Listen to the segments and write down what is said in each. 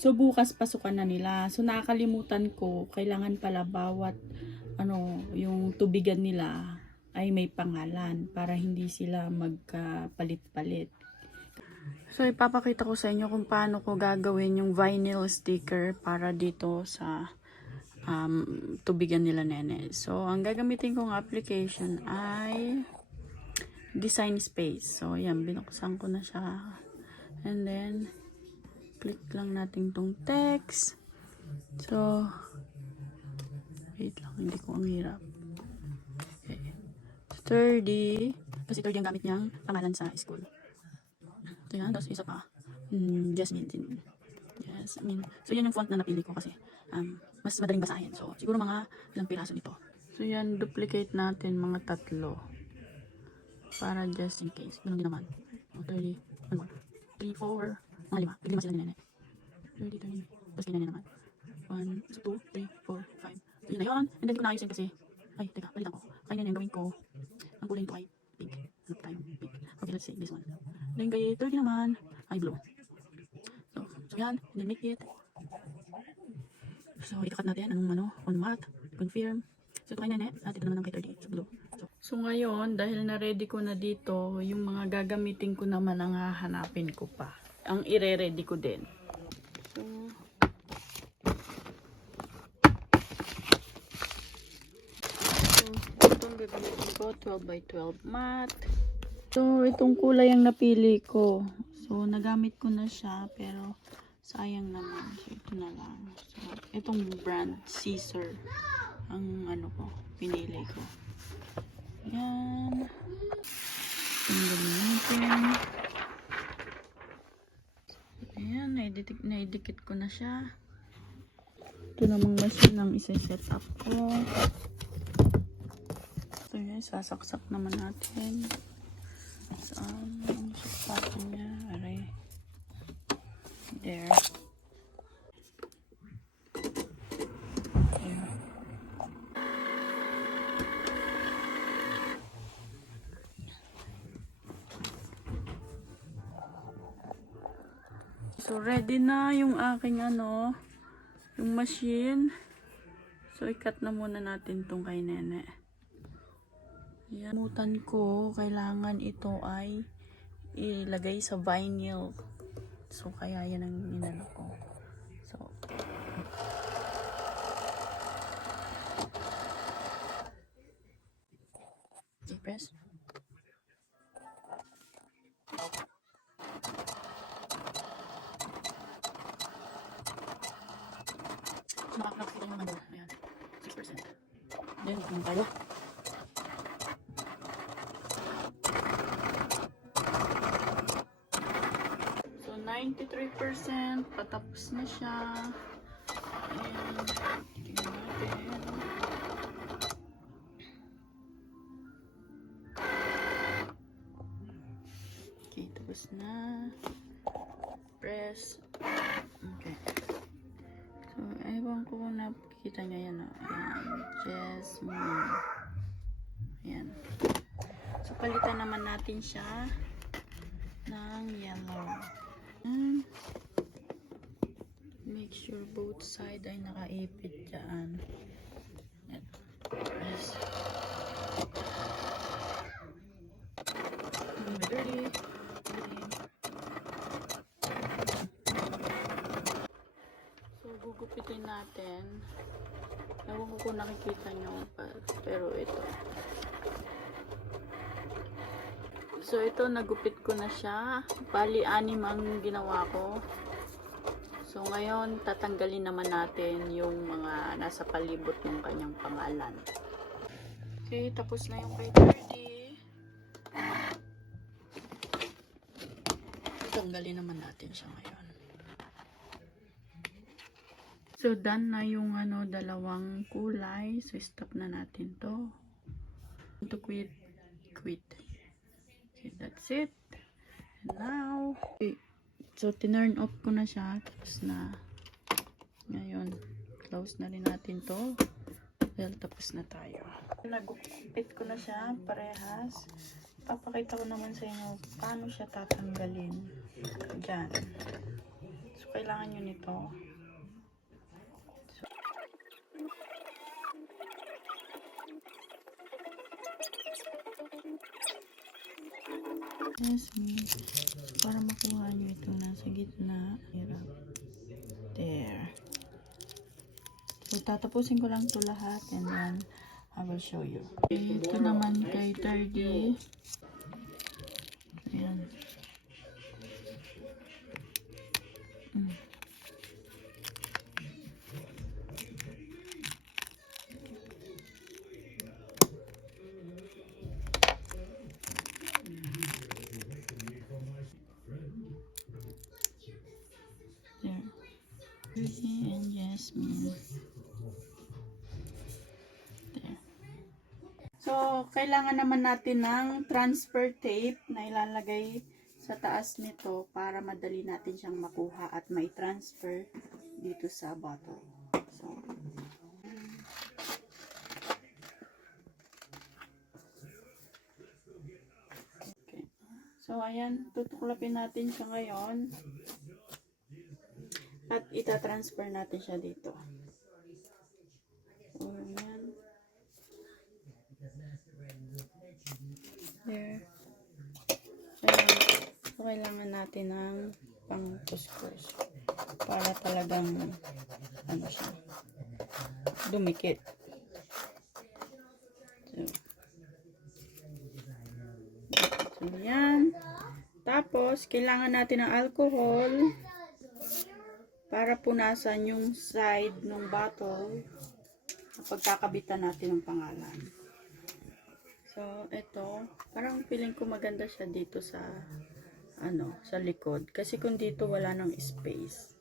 So bukas pasukan na nila. So nakakalimutan ko, kailangan pala bawat yung tubigan nila ay may pangalan para hindi sila magpalit-palit. So ipapakita ko sa inyo kung paano ko gagawin yung vinyl sticker para dito sa tubigan nila nene. So ang gagamitin kong application ay Design Space. So yan, binuksan ko na siya. And then click lang natin tong text. So, wait lang, hindi ko ang hirap. Okay. 30. Kasi 30 ang gamit niyang pangalan sa school. Ito yan, tapos isa pa. Jasmine. Jasmine. So, yan yung font na napili ko kasi mas madaling basahin. So, siguro mga ilang piraso nito. So, yan, duplicate natin mga 3. Para just in case. Ganun din naman. 30. 3, 4. Mga 5. Pili naman sila ni Nene. 30, 30. Tapos kanya naman. 1, 2, 3, 4, 5. So, yun na yun. And then, ko naayusin kasi. Ay, teka, palitan ko. Kaya yan, gawin ko. Ang kulay nito ay pink. Ano tayo? Pink. Okay, let's say this one. Then, kay 30 naman ay blue. So yan. And then, make it. So, ikakat natin. Anong on matte. Confirm. So, ito kay Nene. At ito naman ang kay 30. So, blue. So, ngayon, dahil na-ready ko na dito, yung mga gagamitin ko naman ang hahanapin ko pa. Ang ire-ready ko din. So, itong gagamitin ko, 12 by 12 matte. So, itong kulay ang napili ko. So, nagamit ko na siya, pero sayang naman. So, ito na lang. So, itong brand, Caesar, ang pinili ko. Yan. Ang gamitin. Ayan, naidikit ko na siya. Ito namang machine ang isa-set up ko. So yun, sasaksak naman natin. Saan ang saksakan niya? Aray. There. There. So ready na yung aking yung machine. So ikat na muna natin tong kay Nene. Yan. Mutan ko, kailangan ito ay ilagay sa vinyl. So kaya yan ang inano ko. So press. Nakakita yung mga ayan, 6%. Then, naman tayo. So, 93%. Patapos na siya. Ayan. Tingnan natin. Okay, tapos na. Press. Okay. So, ewan ko kung nakikita nyo yan. Ayan. Jasmine. Ayan. So, palitan naman natin siya ng yellow. And make sure both side ay nakaipit dyan. Ayan. Press. Ready. Gugupitin natin. Ewan ko kung nakikita nyo pero ito. So ito, nagupit ko na siya. Bali, 6 ang ginawa ko. So ngayon, tatanggalin naman natin yung mga nasa palibot ng kanyang pangalan. Okay, tapos na yung kay 30. Tanggalin naman natin siya ngayon. So, done na yung dalawang kulay. So, stop na natin to. To quit. Okay, that's it. And now, okay. So, tinurn off ko na siya. Tapos na. Ngayon, close na rin natin to. Well, tapos na tayo. Nagupit ko na siya, parehas. Papakita ko naman sa inyo paano siya tatanggalin. Diyan. So, kailangan nyo nito. Jasmine, para makuha nyo itong nasa gitna. Hirap. There. So, tatapusin ko lang ito lahat and then I will show you. Ito naman kay 30. Ayan. There. 30 and Jasmine. There. So, kailangan naman natin ng transfer tape na ilalagay sa taas nito para madali natin siyang makuha at may transfer dito sa bottle. So, okay. So, ayan, tutuklapin natin siya ngayon at itatransfer natin siya dito. So, ayan. There. So, kailangan natin ng pang-kuskus para talagang ano siya, dumikit. So, yan. Tapos, kailangan natin ng alcohol para punasan yung side ng bottle kapag kakabitan natin ng pangalan. So, ito, parang feeling ko maganda siya dito sa sa likod. Kasi kung dito wala nang space.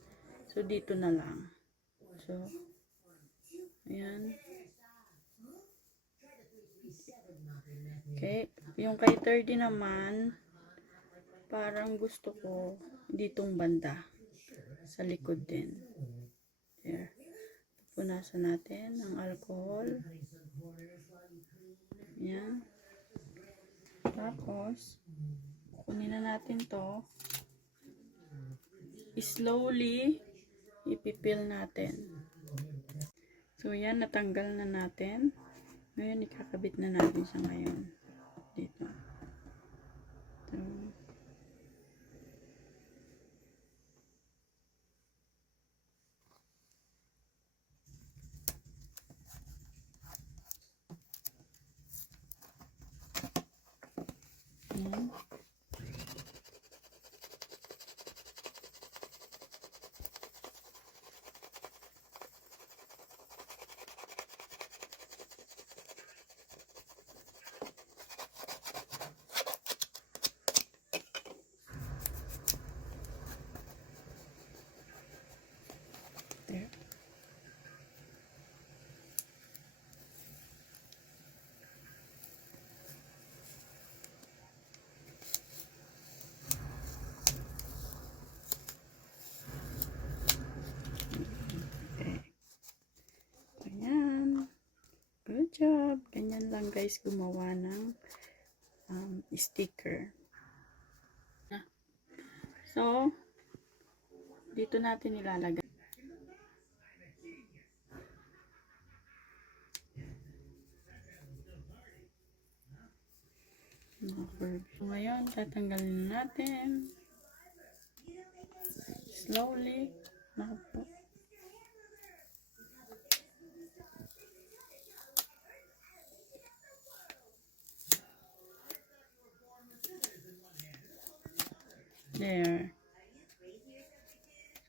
So, dito na lang. So, ayan. Okay. Yung kay 30 naman, parang gusto ko ditong banda. Sa likod din. There. Punasan natin ng alcohol. Ayan. Tapos, kunin na natin to. Slowly, ipipil natin. So, yan, natanggal na natin. Ngayon, ikakabit na natin siya ngayon. Dito. So, yan. There. Ayan. Good job. Ganyan lang guys gumawa ng sticker. So, dito natin ilalagay. So, ngayon, tatanggalin natin. Slowly. Naku po. There.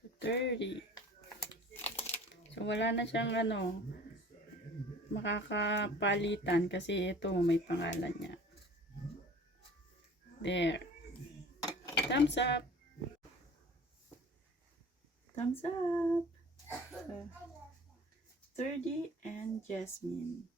So, 30. So, wala na siyang makakapalitan kasi ito may pangalan niya. There. Thumbs up. Thumbs up. So, 30 and Jasmine.